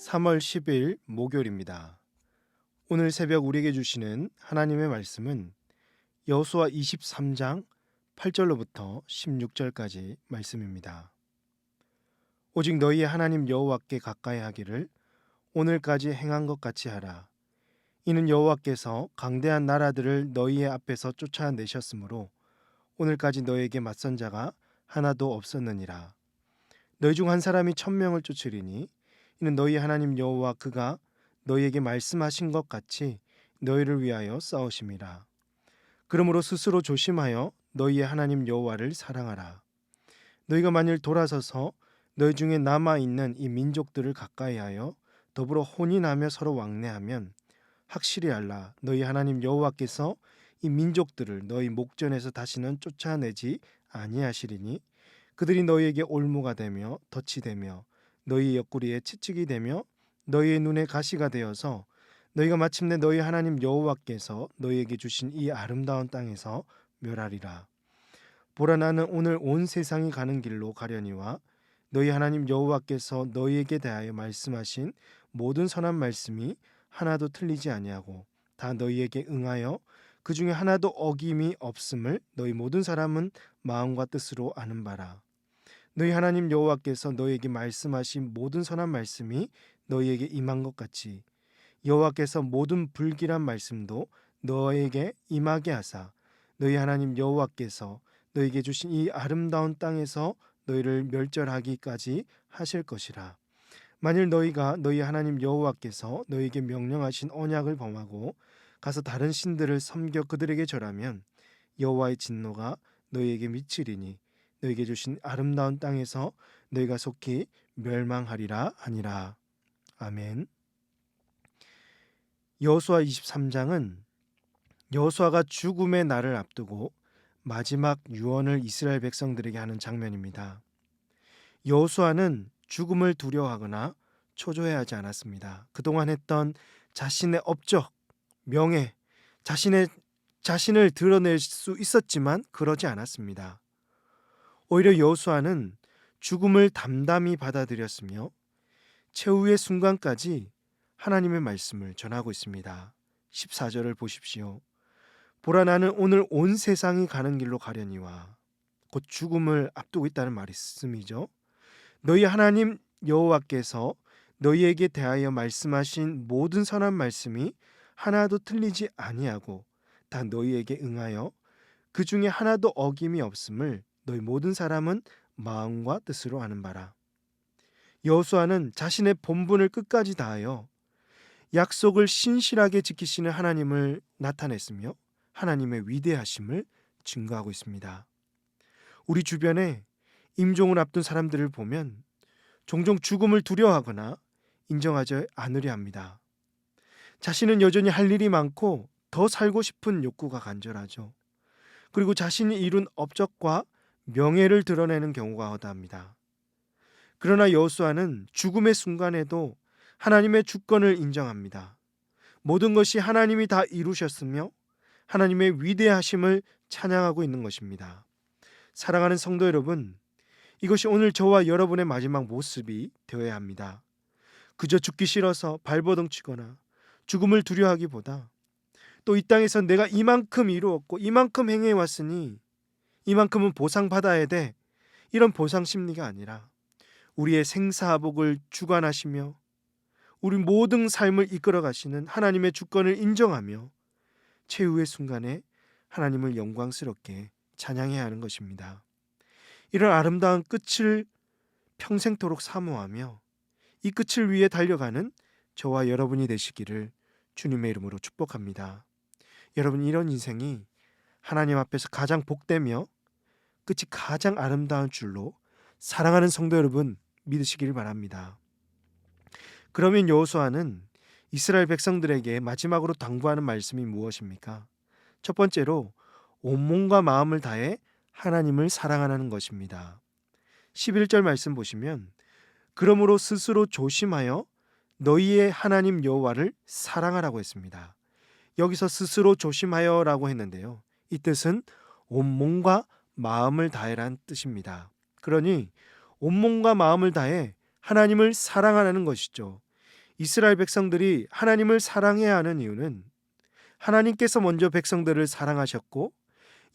3월 10일 목요일입니다. 오늘 새벽 우리에게 주시는 하나님의 말씀은 여호수아 23장 8절로부터 16절까지 말씀입니다. 오직 너희의 하나님 여호와께 가까이 하기를 오늘까지 행한 것 같이 하라. 이는 여호와께서 강대한 나라들을 너희의 앞에서 쫓아내셨으므로 오늘까지 너희에게 맞선 자가 하나도 없었느니라. 너희 중 한 사람이 1,000명을 쫓으리니 이는 너희 하나님 여호와 그가 너희에게 말씀하신 것 같이 너희를 위하여 싸우심이라. 그러므로 스스로 조심하여 너희의 하나님 여호와를 사랑하라. 너희가 만일 돌아서서 너희 중에 남아 있는 이 민족들을 가까이하여 더불어 혼인하며 서로 왕래하면 확실히 알라. 너희 하나님 여호와께서 이 민족들을 너희 목전에서 다시는 쫓아내지 아니하시리니 그들이 너희에게 올무가 되며 덫이 되며 너희 옆구리에 채찍이 되며 너희의 눈에 가시가 되어서 너희가 마침내 너희 하나님 여호와께서 너희에게 주신 이 아름다운 땅에서 멸하리라. 보라, 나는 오늘 온 세상이 가는 길로 가려니와 너희 하나님 여호와께서 너희에게 대하여 말씀하신 모든 선한 말씀이 하나도 틀리지 아니하고 다 너희에게 응하여 그 중에 하나도 어김이 없음을 너희 모든 사람은 마음과 뜻으로 아는 바라. 너희 하나님 여호와께서 너희에게 말씀하신 모든 선한 말씀이 너희에게 임한 것 같이 여호와께서 모든 불길한 말씀도 너희에게 임하게 하사 너희 하나님 여호와께서 너희에게 주신 이 아름다운 땅에서 너희를 멸절하기까지 하실 것이라. 만일 너희가 너희 하나님 여호와께서 너희에게 명령하신 언약을 범하고 가서 다른 신들을 섬겨 그들에게 절하면 여호와의 진노가 너희에게 미치리니 너희에게 주신 아름다운 땅에서 너희가 속히 멸망하리라 하니라. 아멘. 여호수아 23장은 여호수아가 죽음의 날을 앞두고 마지막 유언을 이스라엘 백성들에게 하는 장면입니다. 여호수아는 죽음을 두려워하거나 초조해하지 않았습니다. 그동안 했던 자신의 업적, 명예, 자신을 드러낼 수 있었지만 그러지 않았습니다. 오히려 여호수아는 죽음을 담담히 받아들였으며 최후의 순간까지 하나님의 말씀을 전하고 있습니다. 14절을 보십시오. 보라, 나는 오늘 온 세상이 가는 길로 가려니와, 곧 죽음을 앞두고 있다는 말씀이죠. 너희 하나님 여호와께서 너희에게 대하여 말씀하신 모든 선한 말씀이 하나도 틀리지 아니하고 다 너희에게 응하여 그 중에 하나도 어김이 없음을 너희 모든 사람은 마음과 뜻으로 아는 바라. 여호수아는 자신의 본분을 끝까지 다하여 약속을 신실하게 지키시는 하나님을 나타냈으며 하나님의 위대하심을 증거하고 있습니다. 우리 주변에 임종을 앞둔 사람들을 보면 종종 죽음을 두려워하거나 인정하지 않으려 합니다. 자신은 여전히 할 일이 많고 더 살고 싶은 욕구가 간절하죠. 그리고 자신이 이룬 업적과 명예를 드러내는 경우가 허다합니다. 그러나 여호수아는 죽음의 순간에도 하나님의 주권을 인정합니다. 모든 것이 하나님이 다 이루셨으며 하나님의 위대하심을 찬양하고 있는 것입니다. 사랑하는 성도 여러분, 이것이 오늘 저와 여러분의 마지막 모습이 되어야 합니다. 그저 죽기 싫어서 발버둥 치거나 죽음을 두려워하기보다 또 이 땅에서 내가 이만큼 이루었고 이만큼 행해 왔으니 이만큼은 보상받아야 돼, 이런 보상 심리가 아니라 우리의 생사복을 주관하시며 우리 모든 삶을 이끌어 가시는 하나님의 주권을 인정하며 최후의 순간에 하나님을 영광스럽게 찬양해야 하는 것입니다. 이런 아름다운 끝을 평생토록 사모하며 이 끝을 위해 달려가는 저와 여러분이 되시기를 주님의 이름으로 축복합니다. 여러분, 이런 인생이 하나님 앞에서 가장 복되며 끝이 가장 아름다운 줄로 사랑하는 성도 여러분 믿으시기를 바랍니다. 그러면 여호수아는 이스라엘 백성들에게 마지막으로 당부하는 말씀이 무엇입니까? 첫 번째로 온몸과 마음을 다해 하나님을 사랑하는 것입니다. 11절 말씀 보시면 그러므로 스스로 조심하여 너희의 하나님 여호와를 사랑하라고 했습니다. 여기서 스스로 조심하여라고 했는데요. 이 뜻은 온몸과 마음을 다해란 뜻입니다. 그러니 온몸과 마음을 다해 하나님을 사랑하라는 것이죠. 이스라엘 백성들이 하나님을 사랑해야 하는 이유는 하나님께서 먼저 백성들을 사랑하셨고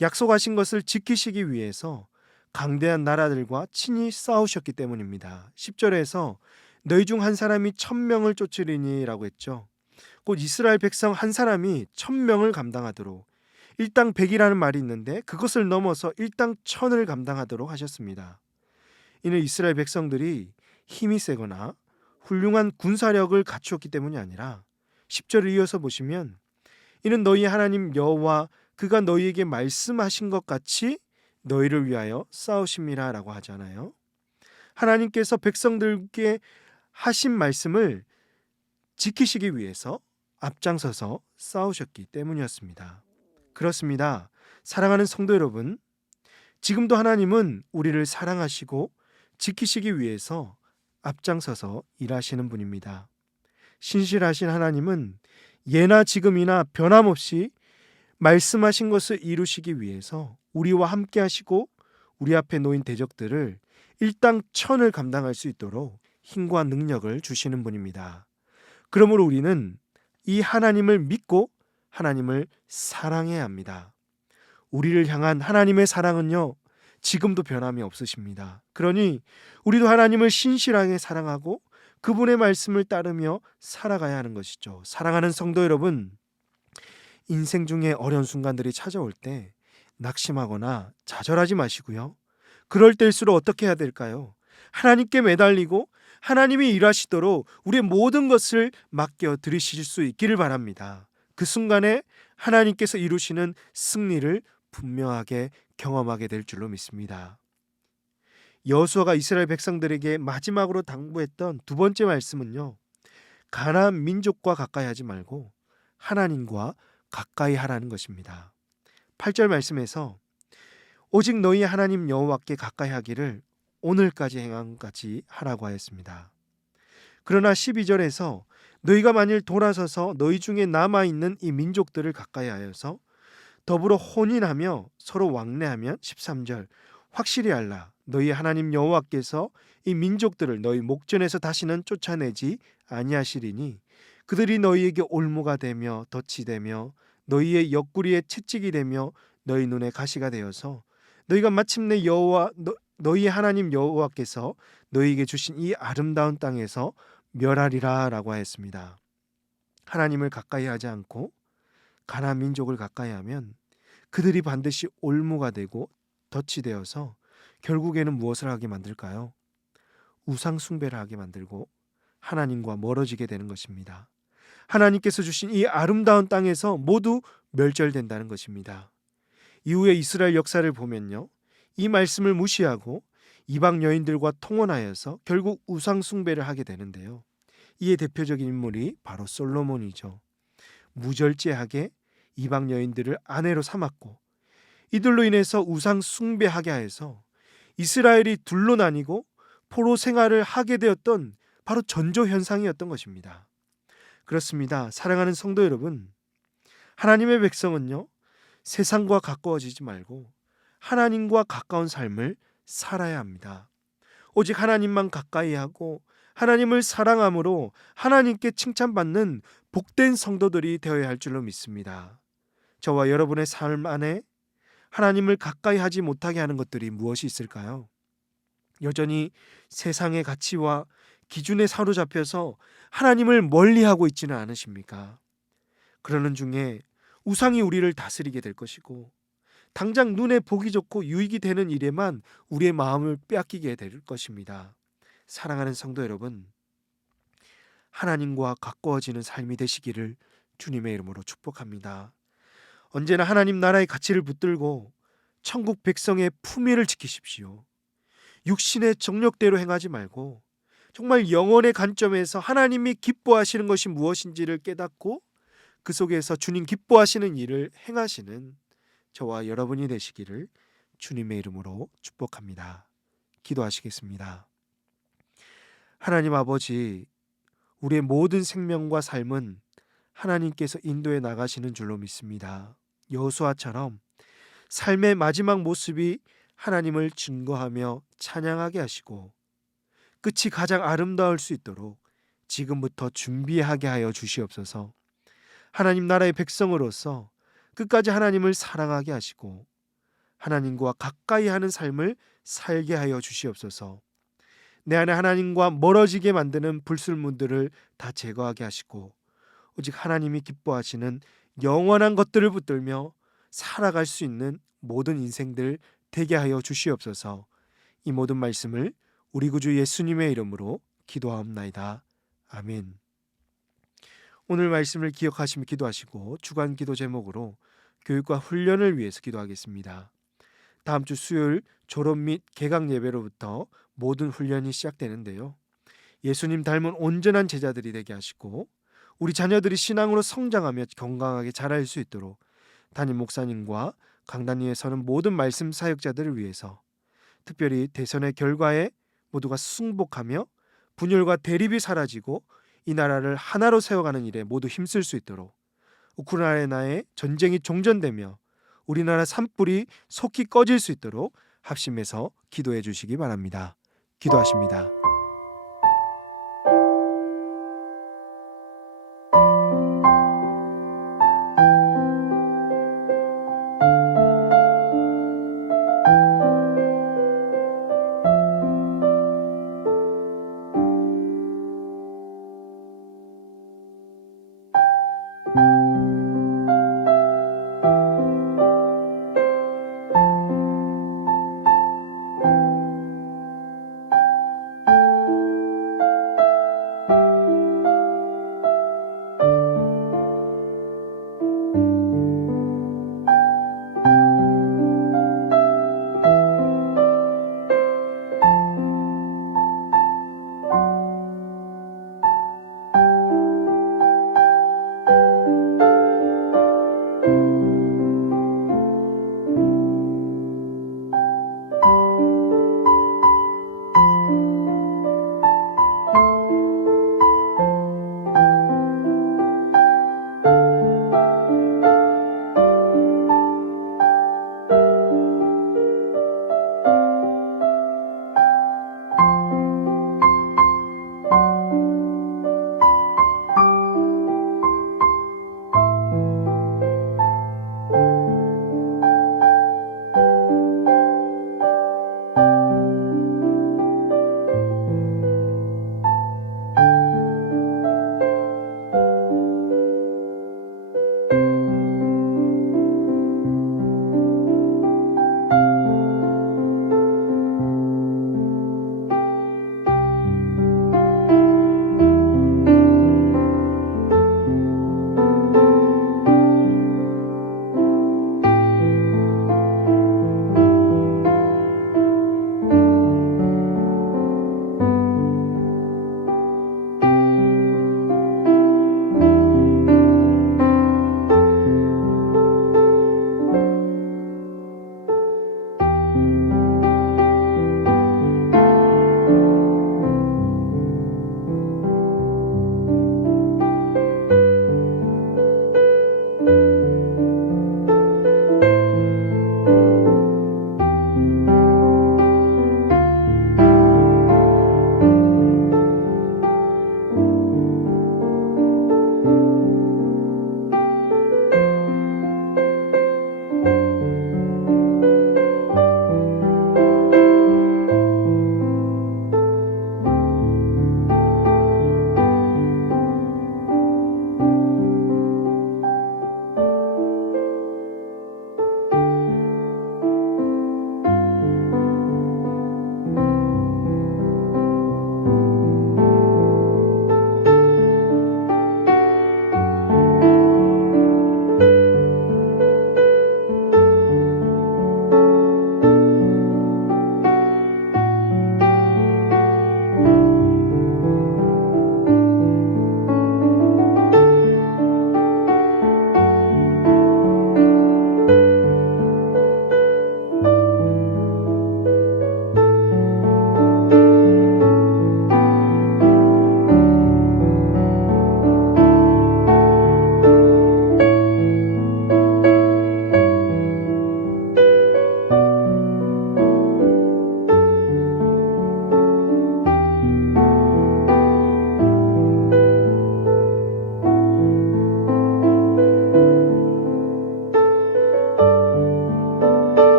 약속하신 것을 지키시기 위해서 강대한 나라들과 친히 싸우셨기 때문입니다. 10절에서 너희 중 한 사람이 1,000명을 쫓으리니라고 했죠. 곧 이스라엘 백성 한 사람이 1,000명을 감당하도록 일당 100이라는 말이 있는데 그것을 넘어서 일당 1,000을 감당하도록 하셨습니다. 이는 이스라엘 백성들이 힘이 세거나 훌륭한 군사력을 갖추었기 때문이 아니라 10절을 이어서 보시면 이는 너희 하나님 여호와 그가 너희에게 말씀하신 것 같이 너희를 위하여 싸우심이라 라고 하잖아요. 하나님께서 백성들께 하신 말씀을 지키시기 위해서 앞장서서 싸우셨기 때문이었습니다. 그렇습니다. 사랑하는 성도 여러분, 지금도 하나님은 우리를 사랑하시고 지키시기 위해서 앞장서서 일하시는 분입니다. 신실하신 하나님은 예나 지금이나 변함없이 말씀하신 것을 이루시기 위해서 우리와 함께 하시고 우리 앞에 놓인 대적들을 일당 1,000을 감당할 수 있도록 힘과 능력을 주시는 분입니다. 그러므로 우리는 이 하나님을 믿고 하나님을 사랑해야 합니다. 우리를 향한 하나님의 사랑은요, 지금도 변함이 없으십니다. 그러니 우리도 하나님을 신실하게 사랑하고 그분의 말씀을 따르며 살아가야 하는 것이죠. 사랑하는 성도 여러분, 인생 중에 어려운 순간들이 찾아올 때 낙심하거나 좌절하지 마시고요. 그럴 때일수록 어떻게 해야 될까요? 하나님께 매달리고 하나님이 일하시도록 우리의 모든 것을 맡겨 드리실 수 있기를 바랍니다. 그 순간에 하나님께서 이루시는 승리를 분명하게 경험하게 될 줄로 믿습니다. 여호수아가 이스라엘 백성들에게 마지막으로 당부했던 두 번째 말씀은요, 가나안 민족과 가까이 하지 말고 하나님과 가까이 하라는 것입니다. 8절 말씀에서 오직 너희 하나님 여호와께 가까이 하기를 오늘까지 행한 같이 하라고 하였습니다. 그러나 12절에서 너희가 만일 돌아서서 너희 중에 남아있는 이 민족들을 가까이 하여서 더불어 혼인하며 서로 왕래하면 13절 확실히 알라 너희 하나님 여호와께서 이 민족들을 너희 목전에서 다시는 쫓아내지 아니하시리니 그들이 너희에게 올무가 되며 덫이 되며 너희의 옆구리에 채찍이 되며 너희 눈에 가시가 되어서 너희가 마침내 너희 하나님 여호와께서 너희에게 주신 이 아름다운 땅에서 멸하리라 라고 하였습니다. 하나님을 가까이 하지 않고 가나안 민족을 가까이 하면 그들이 반드시 올무가 되고 덫이 되어서 결국에는 무엇을 하게 만들까요? 우상 숭배를 하게 만들고 하나님과 멀어지게 되는 것입니다. 하나님께서 주신 이 아름다운 땅에서 모두 멸절된다는 것입니다. 이후에 이스라엘 역사를 보면요, 이 말씀을 무시하고 이방 여인들과 통혼하여서 결국 우상 숭배를 하게 되는데요. 이에 대표적인 인물이 바로 솔로몬이죠. 무절제하게 이방 여인들을 아내로 삼았고 이들로 인해서 우상 숭배하게 하여서 이스라엘이 둘로 나뉘고 포로 생활을 하게 되었던 바로 전조 현상이었던 것입니다. 그렇습니다. 사랑하는 성도 여러분, 하나님의 백성은요, 세상과 가까워지지 말고 하나님과 가까운 삶을 살아야 합니다. 오직 하나님만 가까이 하고 하나님을 사랑함으로 하나님께 칭찬받는 복된 성도들이 되어야 할 줄로 믿습니다. 저와 여러분의 삶 안에 하나님을 가까이 하지 못하게 하는 것들이 무엇이 있을까요? 여전히 세상의 가치와 기준에 사로잡혀서 하나님을 멀리하고 있지는 않으십니까? 그러는 중에 우상이 우리를 다스리게 될 것이고 당장 눈에 보기 좋고 유익이 되는 일에만 우리의 마음을 빼앗기게 될 것입니다. 사랑하는 성도 여러분, 하나님과 가까워지는 삶이 되시기를 주님의 이름으로 축복합니다. 언제나 하나님 나라의 가치를 붙들고 천국 백성의 품위를 지키십시오. 육신의 정력대로 행하지 말고 정말 영혼의 관점에서 하나님이 기뻐하시는 것이 무엇인지를 깨닫고 그 속에서 주님 기뻐하시는 일을 행하시는 저와 여러분이 되시기를 주님의 이름으로 축복합니다. 기도하시겠습니다. 하나님 아버지, 우리의 모든 생명과 삶은 하나님께서 인도해 나가시는 줄로 믿습니다. 여호수아처럼 삶의 마지막 모습이 하나님을 증거하며 찬양하게 하시고 끝이 가장 아름다울 수 있도록 지금부터 준비하게 하여 주시옵소서. 하나님 나라의 백성으로서 끝까지 하나님을 사랑하게 하시고 하나님과 가까이 하는 삶을 살게 하여 주시옵소서. 내 안에 하나님과 멀어지게 만드는 불순물들을 다 제거하게 하시고 오직 하나님이 기뻐하시는 영원한 것들을 붙들며 살아갈 수 있는 모든 인생들 되게 하여 주시옵소서. 이 모든 말씀을 우리 구주 예수님의 이름으로 기도하옵나이다. 아멘. 오늘 말씀을 기억하시며 기도하시고 주간 기도 제목으로 교육과 훈련을 위해서 기도하겠습니다. 다음 주 수요일 졸업 및 개강 예배로부터 모든 훈련이 시작되는데요. 예수님 닮은 온전한 제자들이 되게 하시고 우리 자녀들이 신앙으로 성장하며 건강하게 자랄 수 있도록 담임 목사님과 강단 위에 서는 모든 말씀 사역자들을 위해서 특별히 대선의 결과에 모두가 승복하며 분열과 대립이 사라지고 이 나라를 하나로 세워가는 일에 모두 힘쓸 수 있도록 우크라이나의 전쟁이 종전되며 우리나라 산불이 속히 꺼질 수 있도록 합심해서 기도해 주시기 바랍니다. 기도하십니다.